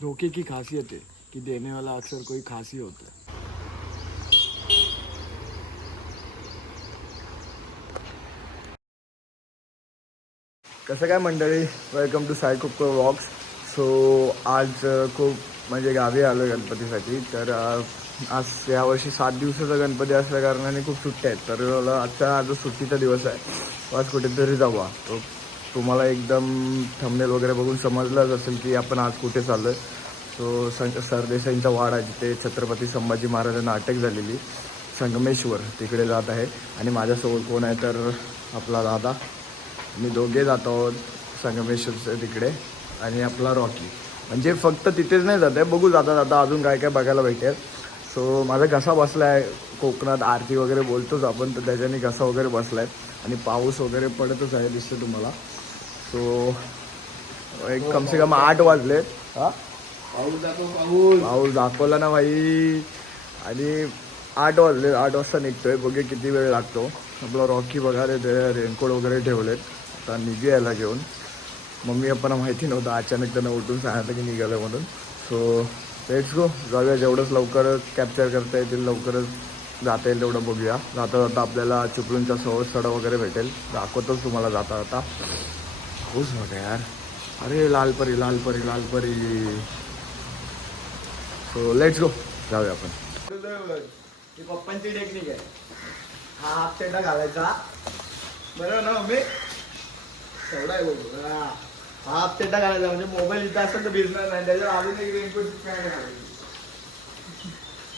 धोखे की खासियत है कि देने वाला अक्सर कोई खास ही होता है. कसं काय मंडळी, welcome to Sai cooker vlogs. So आज खूप म्हणजे गावी आलो गणपतीसाठी. तर आज यावर्षी 7 दिवसाचा गणपती असल्या कारणाने खूप सुट्ट्या आहेत. तर आज सुट्टीचा दिवस आहे. आज कुठेतरी जावा. तो तुम्हाला एकदम थंबनेल वगैरे बघून समजलंच असेल की आपण आज कुठे चाललो आहे. सो सरदेसाईंचा वाडा जिथे छत्रपती संभाजी महाराजांना अटक झालेली संगमेश्वर तिकडे जात आहे. आणि माझ्यासोबत कोण आहे तर आपला दादा. मी दोघे जात आहोत संगमेश्वरचं तिकडे. आणि आपला रॉकी. म्हणजे फक्त तिथेच नाही जात आहे, बघू जाता जाता अजून काय काय बघायला भेटेल. सो माझा घसा बसला आहे. कोकणात आरती वगैरे बोलतोच आपण, तर त्याच्याने घसा वगैरे बसला आहे. आणि पाऊस वगैरे पडतच आहे दिसतं तुम्हाला. सो एक कम से कम 8 वाजले. हां पाऊस दाखवला ना भाई. आणि 8 वाजले, 8 वाजता निघतोय. बघूया किती वेळ लागतो. आपला रॉकी बघा रे, ते रेनकोट वगैरे ठेवलेत. आता निघूयाला घेऊन. मम्मी पप्पांना माहिती नव्हतं, अचानक त्यांना उठून सांगितलं की निघालं म्हणून. So let's go. जाऊया, जेवढंच लवकर कॅप्चर करता येतील लवकरच जाता येईल तेवढं बघूया. जाता जाता आपल्याला चिपळूणचा सडा वगैरे भेटेल, दाखवतोच तुम्हाला जाता जाता. पाऊस बघा यार. अरे Lalpari Lalpari Lalpari. So let's go, जाऊया आपण. ही पप्पांची टेक्निक आहे. हा हाफ चड्डा घालायचा, बरोबर ना मम्मी? तेवढा आहे बघू. हा हाफ चड्डा घालायचा म्हणजे मोबाईल इथं असेल तर भिजणार नाही. त्याच्यावर अजून एक रेनकोटची पॅन्ट घालायची.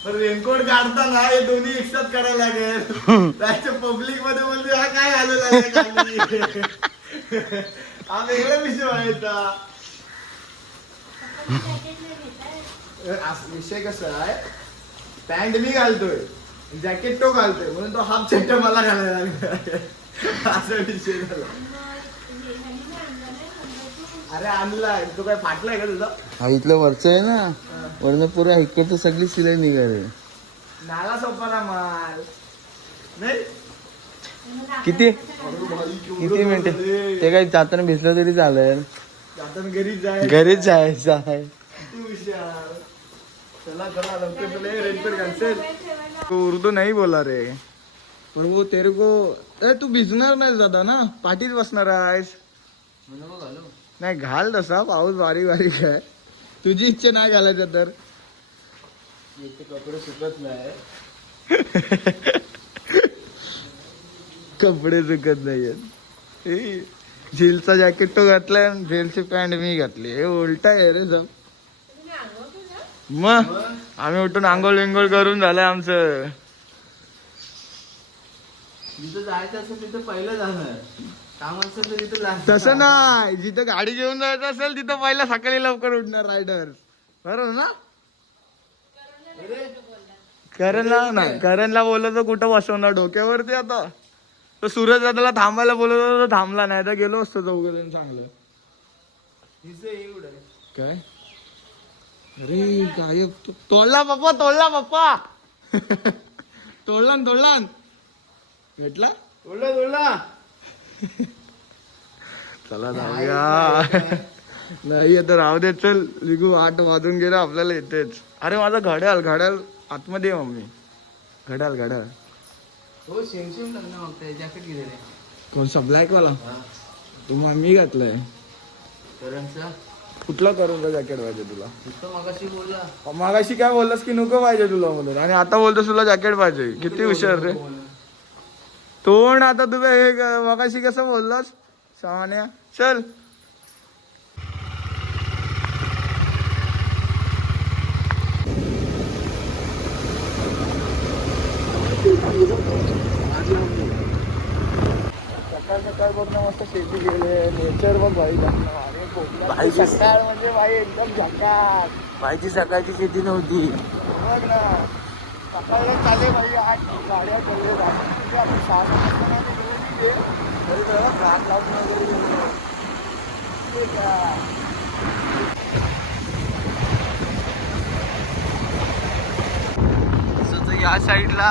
पण रेनकोट काढताना हे दोन्ही एकसाथ करायला लागेल. त्याच्या पब्लिक मध्ये बोलते हा काय घालू लागला. हा वेगळा विषय व्हायचा. विषय कसा आहे, पॅन्ट मी घालतोय, जॅकेट तो घालतोय, म्हणून तो हाफ चड्डा मला घालायला लागला. असा विषय झाला. अरे आणलाय तो, काय फाटलाय का तुझा? हा इथलं वरचं आहे ना, वरनं पुरा इकडचं सगळी सिलाई निघाली. नाला सोपा ना माल नाही. किती मिनिटे ते काही जाताना भिजलं तरी चालेल. जाताना घरीच जायचं आहे. किती हुशार. चला चला लवकर चले. रेनकोट घालसेल. तू उर्दू नाही बोला रे. पण वो तेरे को तू भिजणार नाही दादा ना, पाठीत बसणार आहेस. नाही घाल तसा, पाऊस बारीक बारीक आहे. तुझी इच्छा नाही घालायचं तर. कपडे सुकत नाही. कपडे सुकत नाहीयेत. झीलचा जॅकेट तो घातलाय, झीलची पॅन्ट मी घातली. हे उलटा आहे रे सब. मग आम्ही उठून आंघोळ विंघोळ करून झालंय आमचं. जिथं जायचं असेल तिथं पहिलं जाणार, काम असेल तर तिथं तसं नाही. जिथं गाडी घेऊन जायचं असेल तिथं पहिला सकाळी लवकर उठणार रायडर, बरोबर ना? करणला नाही, करणला बोललो तर कुठं बसवणार डोक्यावरती. आता तो सूरज दादाला थांबायला बोलत होता, थांबला नाही तर गेलो असतो चौघजण. चांगलं काय. अरे गायब. तोडला पप्पा, तोडला पप्पा. तोडला भेटला. तोडला. चला जाऊया. नाही आता राहू दे, चल लिगू. 8 वाजून गेला आपल्याला येतेच. अरे माझा घड्याळ आतमध्ये आहे मम्मी. घड्याळ हो. सेम लागला जॅकेट गेलेले. कोणसा ब्लॅक वाला? तुम्हाला मी घातलाय. कुठला करून जॅकेट पाहिजे तुला? मागाशी काय बोललास की नको पाहिजे तुला म्हणून, आणि आता बोलतोस तुला जॅकेट पाहिजे. किती हुशार रे तोंड. आता तुझं हे मागाशी कसं बोललास सामान्या. चल सकाळ बघ ना, मस्त शेती गेले. नेचर बघ भाई. भाई सकाळ म्हणजे भाई एकदम झकास. भाईची सकाळची शेती नव्हती. बघ ना, सकाळला चाले भाई. 8 गाड्या चालले. आपण 6 वाजता घाट लावून वगैरे गेलो. या साईडला,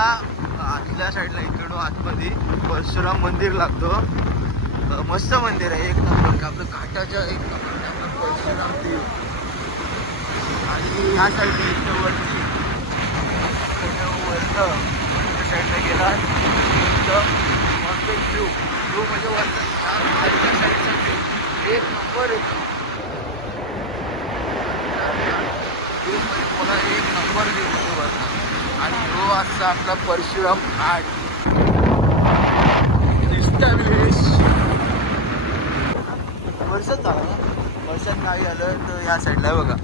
आतल्या साईडला इकडून आतमध्ये परशुराम मंदिर लागतो. मस्त मंदिर आहे, एक नंबर. आपलं घाटाच्या एक नंबर परशुराम देव. आणि ह्या साईडला वरती साईडला गेला व्ह्यू म्हणजे वरती खालच्या साईडचा व्ह्यू एक नंबर येतो. मला एक नंबर देऊ वरती. आणि तो असा आपला परशुराम घाट वर्षात झाला ना, वर्षात नाही आलं तर या साईडला बघा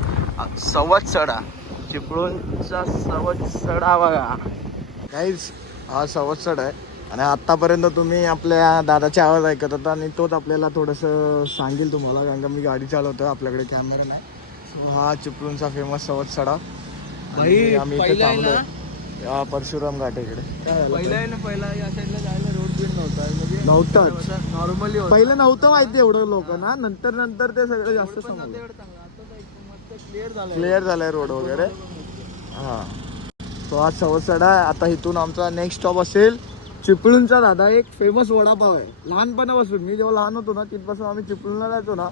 सवत सडा, चिपळूणचा सवत सडा बघा काहीच. हा सवत सडा आहे आणि आत्तापर्यंत तुम्ही आपल्या दादाचे आवाज ऐकत होता आणि तोच आपल्याला थोडंसं सांगेल तुम्हाला, कारण का मी गाडी चालवतो, आपल्याकडे कॅमेरा नाही. सो हा चिपळूणचा फेमस सवत सडा. आणि आम्ही इथे थांबलो परशुराम घाट इकडे. पहिला या साईडला जायला रोड बीड नव्हता, म्हणजे नव्हताच नॉर्मली पहिलं नव्हतं माहिती एवढं लोकांना, नंतर ते सगळं जास्त क्लिअर झालंय रोड वगैरे. हा तो आज सवतसडा आहे. आता इथून आमचा नेक्स्ट स्टॉप असेल चिपळूणचा. दादा एक फेमस वडापाव आहे, लहानपणापासून मी जेव्हा लहान होतो ना तिथपासून आम्ही चिपळूणला जायचो ना,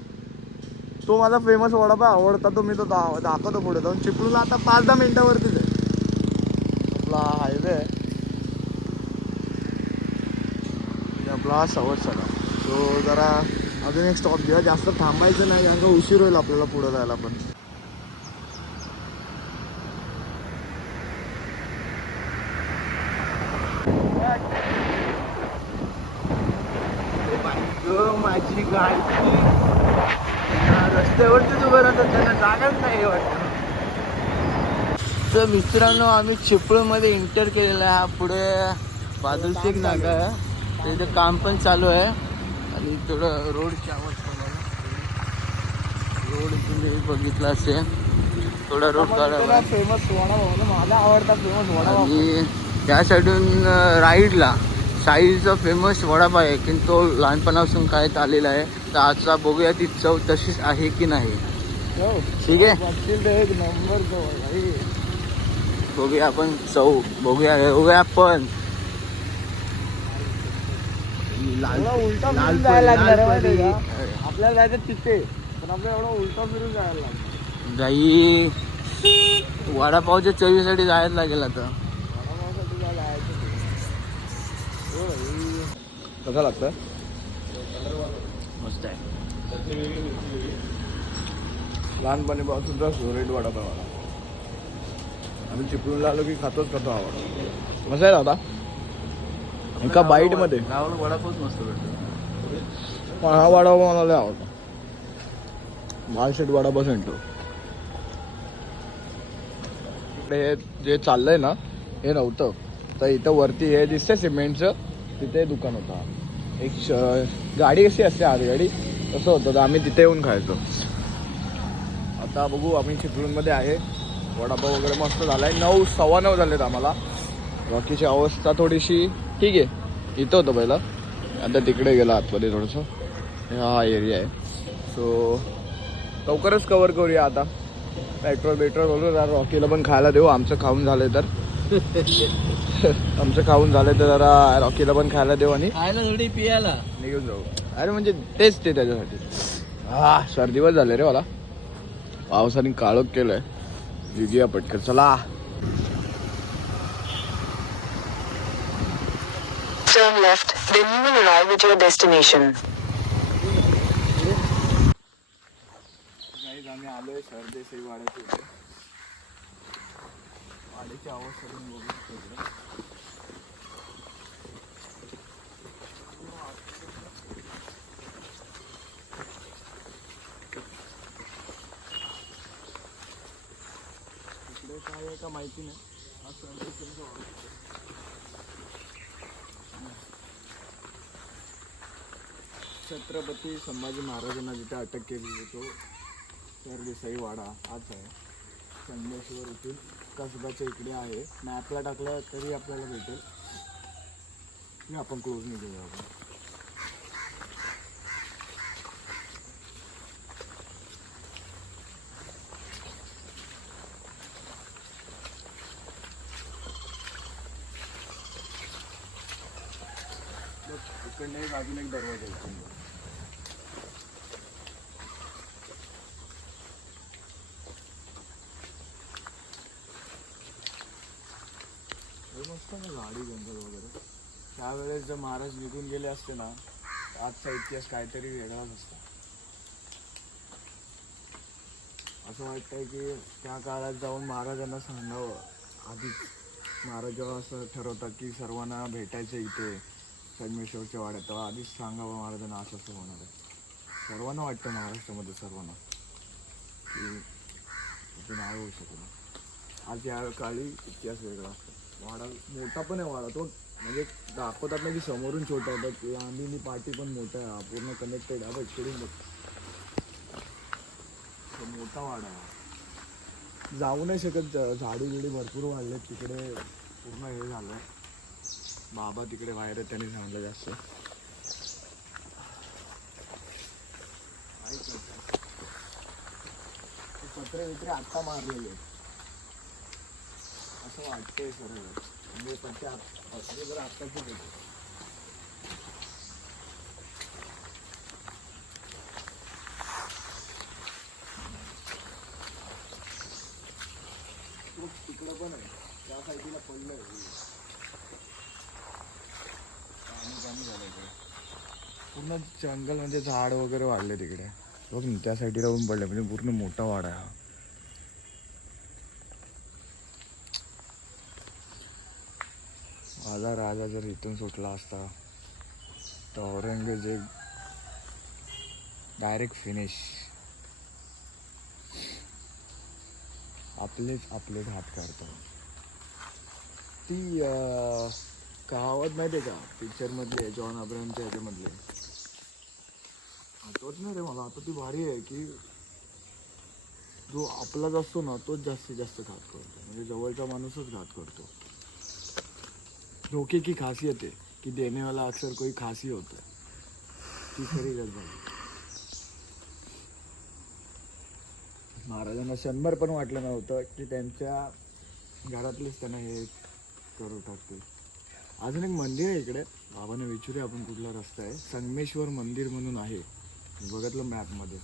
तो माझा फेमस वडापाव आवडता. तो मी तो दाखवतो पुढे जाऊन. चिपळूणला आता 5-10 मिनिटावरतीच आहे आपला हायवे आहे, आपला सवतसडा. सो जरा अजून एक स्टॉप घ्या, जास्त थांबायचं नाही कारण का उशीर होईल आपल्याला पुढे जायला. पण माझी गाडी रस्त्यावरतीच उभं राहतात, त्यांना जागाच नाही वाटतं. तर मित्रांनो आम्ही चिपळूणमध्ये एंटर केलेला आहे. हा पुढे बाजूची एक जागा आहे, तर इथे काम पण चालू आहे. आणि थोडं रोडची आवाज रोड तुम्ही बघितला असेल, थोडा रोड काढावा. फेमस वडापाव माझा आवडता फेमस वडापाव. आणि त्या साईडून राईडला साईचा फेमस वडापाव आहे, की तो लहानपणापासून खायत आलेला आहे. तर आजचा बघूया ती चव तशीच आहे की नाही. ठीक आहे, एक नंबर बघूया आपण चव बघूया आपण. उलटा जायला लागणार आपल्याला जायचं तिथे, पण आपल्याला एवढं उलटा फिरून जायला लागतं. गाई वडापावच्या चवीसाठी जायला लागेल आता. कसं लागतं? मस्त आहे. लहानपणीपासूनचा फेवरेट वडापाव मला. आम्ही चिपळूणला आलो की खातोच आवडतो. मस्त आहे दादा. एका बाईट मध्ये गावाला वडापावच मस्त भेटतो. हा वडापाव मला लय आवडतो. मालशेट वडापाव सेंटर. हे जे चाललंय ना हे नव्हतं, तर इथं वरती हे दिसतंय सिमेंटचं, तिथे दुकान होतं. एक गाडी कशी असते आधी गाडी तसं होतं, तर आम्ही तिथे येऊन खायचो. आता बघू, आम्ही चिपळूणमध्ये आहे. वडापाव वगैरे मस्त झालाय. 9, 9:15 झालेत आम्हाला. रॉकीची अवस्था थोडीशी ठीक आहे. इथं होतं पहिलं, आता तिकडे गेलं आतमध्ये थोडंसं. हा एरिया आहे. सो लवकरच कवर करूया आता. पेट्रोल बोलू, रॉकीला पण खायला देऊ. आमचं खाऊन झालं तर जरा रॉकीला पण खायला देऊ आणि खायला थोडी पियाला निघून जाऊ. अरे म्हणजे तेच ते त्याच्यासाठी. सर्दीवर झाले रे मला, पावसाने काळोख केलंय. निघूया पटकन, चला. Turn left, then you will arrive at your destination. Guys आम्ही आलोय सरदेसाई वाड्याच्या इथे. वाड्याची अवस्था तुम्ही बघू शकता. इकडे काय आहे का माहिती नाही. हा सरदेसाईचा वाडा. छत्रपती संभाजी महाराजांना जिथे अटक केली तो सरदेसाई वाडा हाच आहे. चंदेश्वर येथील कसबाच्या इकडे आहे. मॅपला टाकलं तरी आपल्याला भेटेल. हे आपण क्लोज नाही केलं आपण. इकडनं एक अजून एक दरवाजा आहे. नसतं ना गाडी जंगल वगैरे, त्यावेळेस जर महाराज निघून गेले असते ना, आजचा इतिहास काहीतरी वेगळाच असता. असं वाटतंय की त्या काळात जाऊन महाराजांना सांगावं आधीच. महाराज जेव्हा असं ठरवतात की सर्वांना भेटायचं इथे संगमेश्वरच्या वाड्यात, तेव्हा आधीच सांगावं महाराजांना असं असं होणार आहे. सर्वांना वाटतं महाराष्ट्रामध्ये सर्वांना की ते नाही होऊ शकत. आज या काळी इतिहास वेगळा असतो. वाडा मोठा पण आहे वाडा, तो म्हणजे दाखवतात ना की समोरून छोटा आहे, तर लांबीनी पाठी पण मोठा आहे, पूर्ण कनेक्टेड आहे. इकडून बघ, मोठा वाडा आहे. जाऊ नाही शकत, झाडी बिडी भरपूर वाढलेत तिकडे, पूर्ण हे झालंय. बाबा तिकडे बाहेर आहे, त्यांनी सांगितलं जास्त. पत्रे बित्रे आत्ता मारलेले असं वाटतंय सर्व, म्हणजे पत्रे जर आत्ताच होते. तिकडं पण आहे, त्या साईडला पडलंय, पाणी कमी झालं इकडे. पूर्ण जंगल म्हणजे झाड वगैरे वाढले तिकडे. बघ ना त्या साईडला ऊन पडले, म्हणजे पूर्ण मोठा वाडा आहे हा. माझा राजा जर इथून सुटला असता तर औरंगजेब डायरेक्ट फिनिश. आपले घात करतो. ती कहावत माहिती आहे का, पिक्चरमधली आहे, जॉन अब्राहमच्या ह्याच्यामधली. आठवत नाही रे मला आता. ती भारी आहे की जो आपलाच असतो ना तोच जास्तीत जास्त घात करतो, म्हणजे जवळचा माणूसच घात करतो. धोखे की खासियत है कि देने वाला अक्सर कोई खासी होता है. ती खरी गरज आहे. महाराजांना शंभर पण वाटलं नव्हतं की त्यांच्या घरातलेच त्यांना हे करू टाकतील. अजून एक मंदिर आहे इकडे, बाबांना विचारूया आपण कुठला रस्ता आहे. संगमेश्वर मंदिर म्हणून आहे, बघितलं मॅपमध्ये,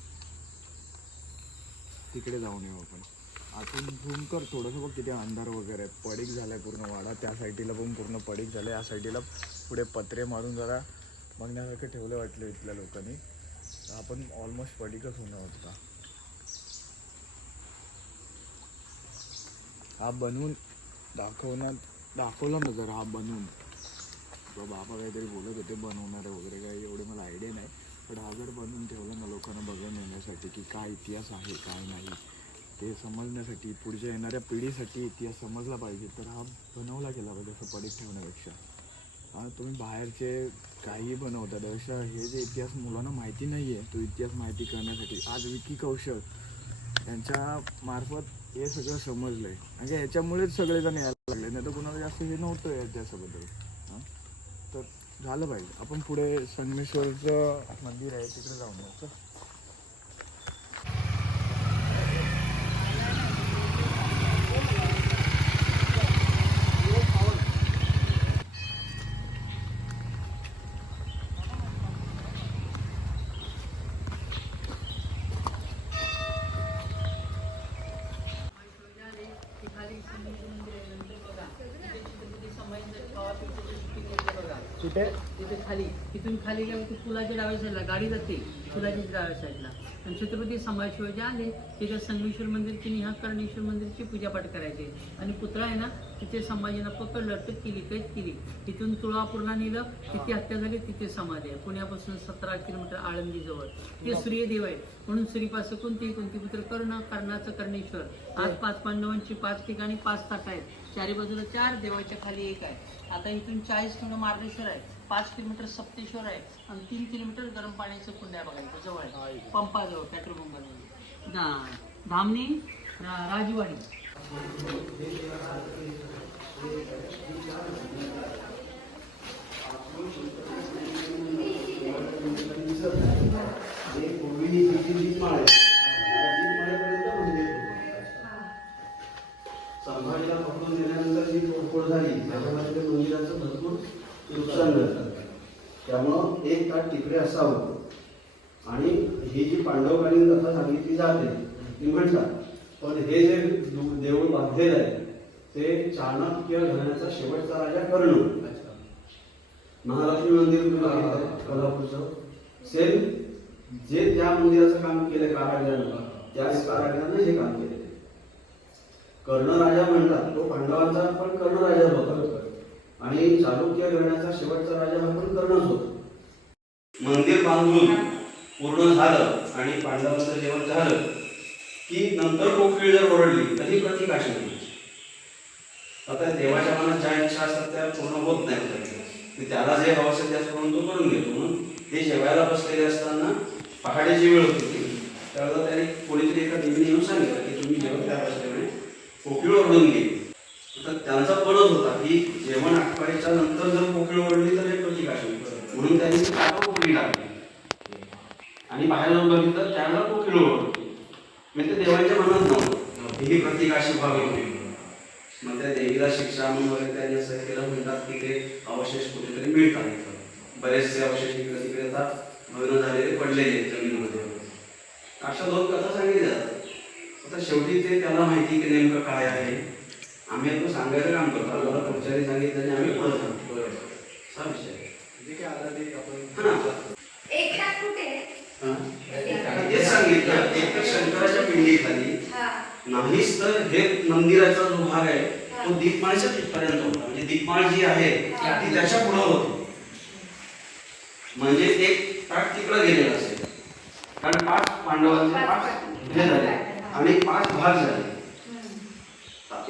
तिकडे जाऊन येऊ आपण. आतून झूम कर थोडंसं बघ, किती अंधार वगैरे, पडीक झालाय पूर्ण वाडा. त्या साईडला पण पूर्ण पडीक झालं. या साईडला पुढे पत्रे मारून जरा बघण्यासारखं ठेवलं वाटलं इथल्या लोकांनी. आपण ऑलमोस्ट पडीकच होणार होता. हा बनवून दाखवला ना जरा, हा बनवून. बाबा काहीतरी बोलत होते बनवणारे वगैरे, काही एवढे मला आयडिया नाही, पण हा जर बनवून ठेवलं ना लोकांना बघून येण्यासाठी की काय इतिहास आहे काय नाही ते समजण्यासाठी, पुढच्या येणाऱ्या पिढीसाठी इतिहास समजला पाहिजे, तर हा बनवला गेला पाहिजे असं पडीक ठेवण्यापेक्षा. हा तुम्ही बाहेरचे काही बनवतात, अशा हे जे इतिहास मुलांना माहिती नाही आहे, तो इतिहास माहिती करण्यासाठी आज विकी कौशल यांच्या मार्फत हे सगळं समजलं आहे. म्हणजे ह्याच्यामुळेच सगळेजण यायला लागले, नाही तर कुणाला जास्त हे नव्हतं या इतिहासाबद्दल. हां, तर झालं पाहिजे. आपण पुढे संगमेश्वरचं मंदिर आहे तिकडे जाऊन यायचं. कुठे तिथे खाली, तिथून खाली गेलं की पुलाच्या डाव्या साईडला गाडी जाते, पुलाच्या डाव्या साईडला. आणि छत्रपती संभाजीराजे आले तिथे संगमेश्वर मंदिर, तिने ह्या कर्णेश्वर मंदिरची पूजापाठ करायचे. आणि पुतळा आहे ना तिथे संभाजीला पकडलं, अटक केली, कैद केली. तिथून तुळापूरला नेलं, तिथे हत्या झाली, तिथे समाधी आहे. पुण्यापासून 17 किलोमीटर आळंदीजवळ. ते सूर्यदेव आहे, म्हणून सूर्यपासून कोणती पुत्र कर्ण, कर्णाचं कर्णेश्वर. आज 5 पांडवांची 5 ठिकाणी 5 ताट आहेत, चारी बाजूला 4, देवाच्या खाली 1 आहे. आता इथून 40 किलोमीटर मार्लेश्वर आहे, 5 किलोमीटर सप्तेश्वर आहे, आणि 3 किलोमीटर गरम पाण्याचं कुंड आहे बघायचं जवळ आहे, पंपाजवळ, पेट्रोल पंपाजवळ. धामणी राजवाडी. संभाजीला पकडून दिल्यानंतर जी तोडफोड झाली त्याच्यामध्ये मंदिराचं भरपूर नुकसान झालं. त्यामुळं एक ताट तिकडे असावं. आणि ही जी पांडवकालीन कथा सांगितली जाते ती म्हणतात, पण हे जे देऊळ बांधलेलं आहे ते चाणक्य घराण्याचा शेवटचा राजा कर्ण. अच्छा. महालक्ष्मी मंदिर तुम्ही बघितलंय कोल्हापूरचं, सेम जे त्या मंदिराचं काम केलं कारागिरानं, त्याच कारागिरानं हे काम केले. कर्ण राजा म्हणतात तो पांडवांचा पण कर्ण राजा होता आणि चालुक्य घराण्याचा शेवटचा राजा हा पण कर्णच होता. मंदिर बांधून पूर्ण झालं आणि पांडवांचं जेवण झालं की नंतर कोकिळ जर ओरडली तरी प्रतीक अशी नाही. आता देवाच्या मनात ज्या इच्छा असतात त्या पूर्ण होत नाही. त्याला जे हवं असेल त्याचप्रमाणे तो करून घेतो. म्हणून ते जेवायला बसलेले असताना पहाटेची वेळ होती, त्यावेळेला त्याने कोणीतरी एका देवीने येऊन सांगितलं की तुम्ही जेवण त्या बसल्यामुळे कोकिळ ओरडून गेली. तर त्यांचा पणच होता की जेवण आठवायच्या नंतर जर कोकिळ ओरडली तर हे प्रतीक असेल, म्हणून त्यांनी कोकिळी टाकली आणि बाहेर जाऊन बघितलं त्याला कोकिळ ओरडली. म्हणजे ते देवाच्या मनात नव्हतं ही प्रतीक अशी व्हावी. मग त्या देवीला शिक्षा म्हणून वगैरे त्यांनी असं केलं. म्हणतात की ते अवशेष कुठेतरी मिळतात, बरेचसे अवशेष इकडे तिकडे येतात, भग्न झालेले पडलेले जमिनीमध्ये. अशा दोन कथा सांगितल्या जातात. आता शेवटी ते त्याला माहिती की नेमकं काय आहे. आम्ही आता सांगायचं काम करतो, आम्हाला पुढच्याने सांगितलं आणि आम्ही पुढे सांगतो. असा विषय तेच सांगितलं. एक तर शंकराच्या पिंडीखाली नाहीच तर हे मंदिराचा जो भाग आहे तो दीपमाळच्या तिथपर्यंत होता. म्हणजे दीपमाळ जी आहे ती त्याच्या पुढे होती. म्हणजे एक ताट तिकडे गेलेला असेल, कारण 5 पांडवांचे 5 हे झाले आणि 5 भाग झाले.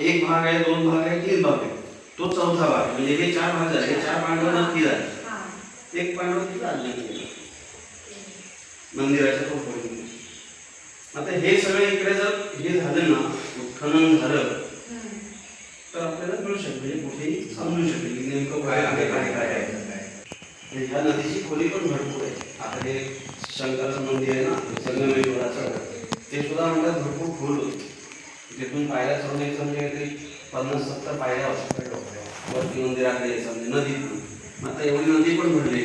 1 भाग आहे, 2 भाग आहे, 3 भाग आहे, तो 4था भाग आहे. म्हणजे हे 4 भाग झाले. हे 4 पांडव नक्की झाले. 1 पांडव तिकडे आले मंदिराच्या तो पॉईंट. आता हे सगळे इकडे जर हे झालं ना, उत्खनन झालं तर आपल्याला मिळू शकते, म्हणजे कुठेही समजू शकेल की नेमकं काय आहे काय काय आहे. ह्या नदीची खोली पण भरपूर आहे. आता हे शंकराचं मंदिर आहे ना संगमेश्वराचं, ते सुद्धा म्हणतात भरपूर खोल होते. तिथून पायऱ्या चढून यायचं म्हणजे काहीतरी 50-70 पायऱ्या होत्या वरती मंदिराकडे यायचं म्हणजे नदीतून. आता एवढी नदी पण भरली.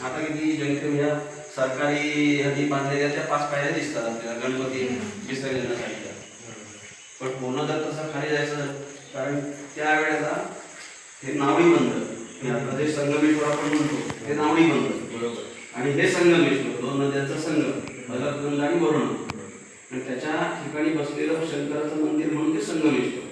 आता किती जंगल ह्या सरकारी ह्यानी बांधलेल्या त्या 5 पायऱ्या दिसतात आपल्याला गणपती विसर्जनासाठी. पण पूर्ण जर तसं खाली जायचं, कारण त्यावेळेला हे नावडी बंदर, आपलं जे संगमेश्वर आपण म्हणतो ते नावडी बंदर बरोबर, आणि हे संगमेश्वर 2 नद्यांचा संगम अलगगंगा आणि वरुणा, आणि त्याच्या ठिकाणी बसलेलं शंकराचं मंदिर म्हणून ते संगमेश्वर.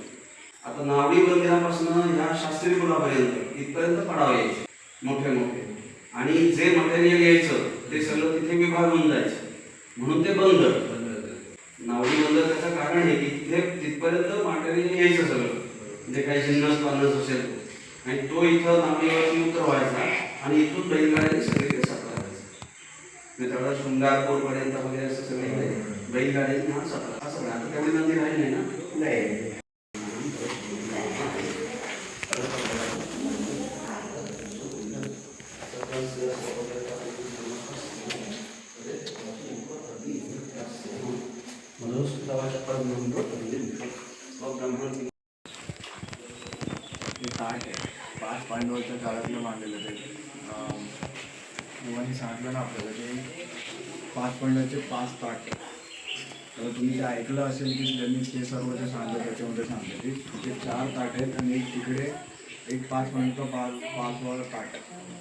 आता नावडी मंदिरापासून ह्या शास्त्री पुलापर्यंत इथपर्यंत पडाव यायचे मोठे मोठे, आणि जे मटेरियल यायचं ते सगळं तिथे विभागून जायचं, म्हणून ते बंदर. नावडी बंदर त्याचं कारण आहे की तिथे तिथपर्यंत मटेरियल यायचं सगळं, जे काही जिन्नस पानस असेल, आणि तो इथं नावडीवरती उतरवायचा आणि इथून बैलगाड्याने सगळीकडे सापडायचा. त्यावेळेला शृंगारपूरपर्यंत वगैरे असं सगळे बैलगाड्याने हा सापडा. असं आता तेवढी नदी राहिली नाही ना. नाही. ताट आहे 5 पांडवांच्या काळातलं बांधलेलं. ते देवानी सांगितलं ना आपल्याला की 5 पांडवांचे 5 ताट. तर तुम्ही ते ऐकलं असेल की ज्यांनी ते सर्व जे सांगलं त्याच्यामध्ये सांगलं की तिथे 4 ताट आहेत आणि एक तिकडे एक 5 पांडवांचं 5वां ताट.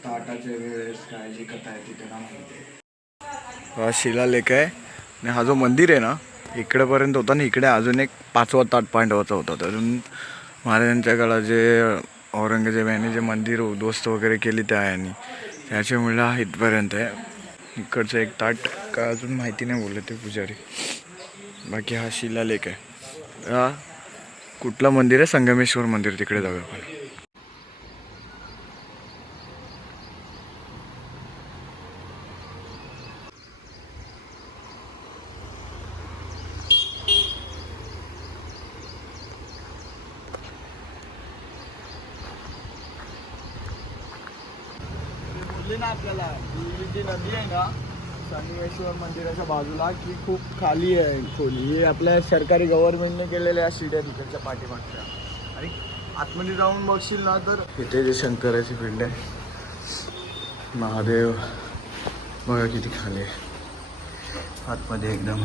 ताटाच्या वेळेस काय जी कथा आहे ती त्यांना माहिती आहे. हा शिलालेख आहे आणि हा जो मंदिर आहे ना इकडेपर्यंत होता आणि इकडे अजून एक 5वा ताट पांडवाचा होता. अजून महाराजांच्या काळात जे औरंगजेब यांनी जे मंदिर उद्ध्वस्त वगैरे केली त्या यांनी, त्याच्यामुळे हा इथपर्यंत आहे. इकडचं एक ताट का अजून माहिती नाही बोलले ते पुजारी. बाकी हा शिलालेख आहे. हा कुठलं मंदिर आहे? संगमेश्वर मंदिर. तिकडे जाऊया आपण. ना आपल्याला ही जी नदी आहे ना संगमेश्वर मंदिराच्या बाजूला की खूप खाली आहे खोली. ही आपल्या सरकारी गव्हर्नमेंटने केलेल्या शिड्या तिकडच्या पाठीमागच्या, आणि आतमध्ये जाऊन बघशील ना तर इथे जे शंकराची पिंड आहे, महादेव बघा किती खाली आहे आतमध्ये एकदम.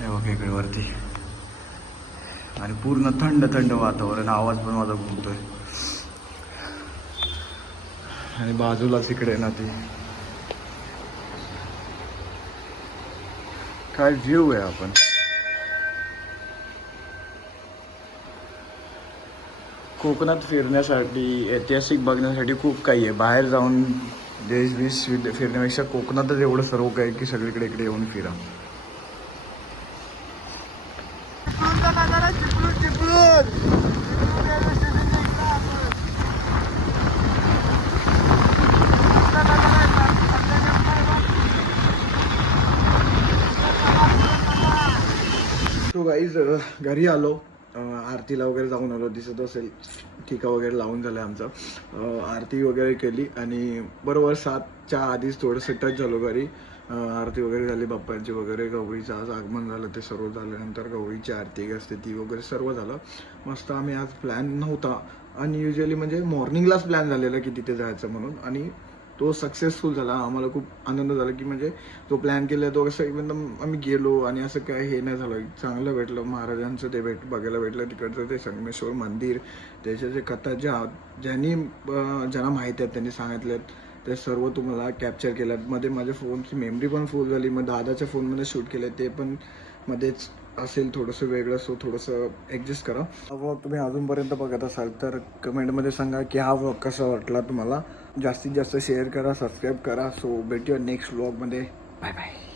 हे बघा इकडे वरती आणि पूर्ण थंड थंड वातावरण, आवाज पण माझा घुमतोय. आणि बाजूलाच इकडे ना ती काय व्ह्यू आहे. आपण कोकणात फिरण्यासाठी, ऐतिहासिक बघण्यासाठी खूप काही आहे. बाहेर जाऊन देश विश फिरण्यापेक्षा कोकणातच एवढं सर्व काही की सगळीकडे इकडे येऊन फिरा. सो गाईज घरी आलो, आरतीला वगैरे जाऊन आलो. दिसत असेल टिका वगैरे लावून झालं आमचं. आरती वगैरे केली आणि बरोबर 7च्या आधीच थोडंसं टच झालो घरी. आरती वगैरे झाली बाप्पांची वगैरे, गौरीचं आज आगमन झालं, ते सर्व झाल्यानंतर गौरीची आरती असते ती वगैरे सर्व झालं मस्त. आम्ही आज प्लॅन नव्हता अनयुजली, म्हणजे मॉर्निंगलाच प्लॅन झालेला की तिथे जायचं म्हणून, आणि तो सक्सेसफुल झाला. आम्हाला खूप आनंद झाला की म्हणजे तो प्लॅन केला तो कसं एकदम आम्ही गेलो आणि असं काय हे नाही झालं. चांगलं भेटलं महाराजांचं, ते बघायला भेटलं. तिकडचं ते संगमेश्वर मंदिर, त्याच्या जे कथा ज्यांना माहीत आहेत त्यांनी सांगितल्यात ते सर्व तुम्हाला कॅप्चर केल्यात. मध्ये माझ्या फोनची मेमरी पण फुल झाली, मग दादाच्या फोनमध्ये शूट केलं, ते पण मध्येच असेल थोडंसं वेगळं. सो थोडंसं ॲडजस्ट करा. हा व्लॉग तुम्ही अजूनपर्यंत बघत असाल तर कमेंटमध्ये सांगा की हा व्लॉग कसा वाटला तुम्हाला. जास्तीत जास्त शेअर करा, सबस्क्राईब करा. सो भेटूया नेक्स्ट व्लॉगमध्ये. Bye bye.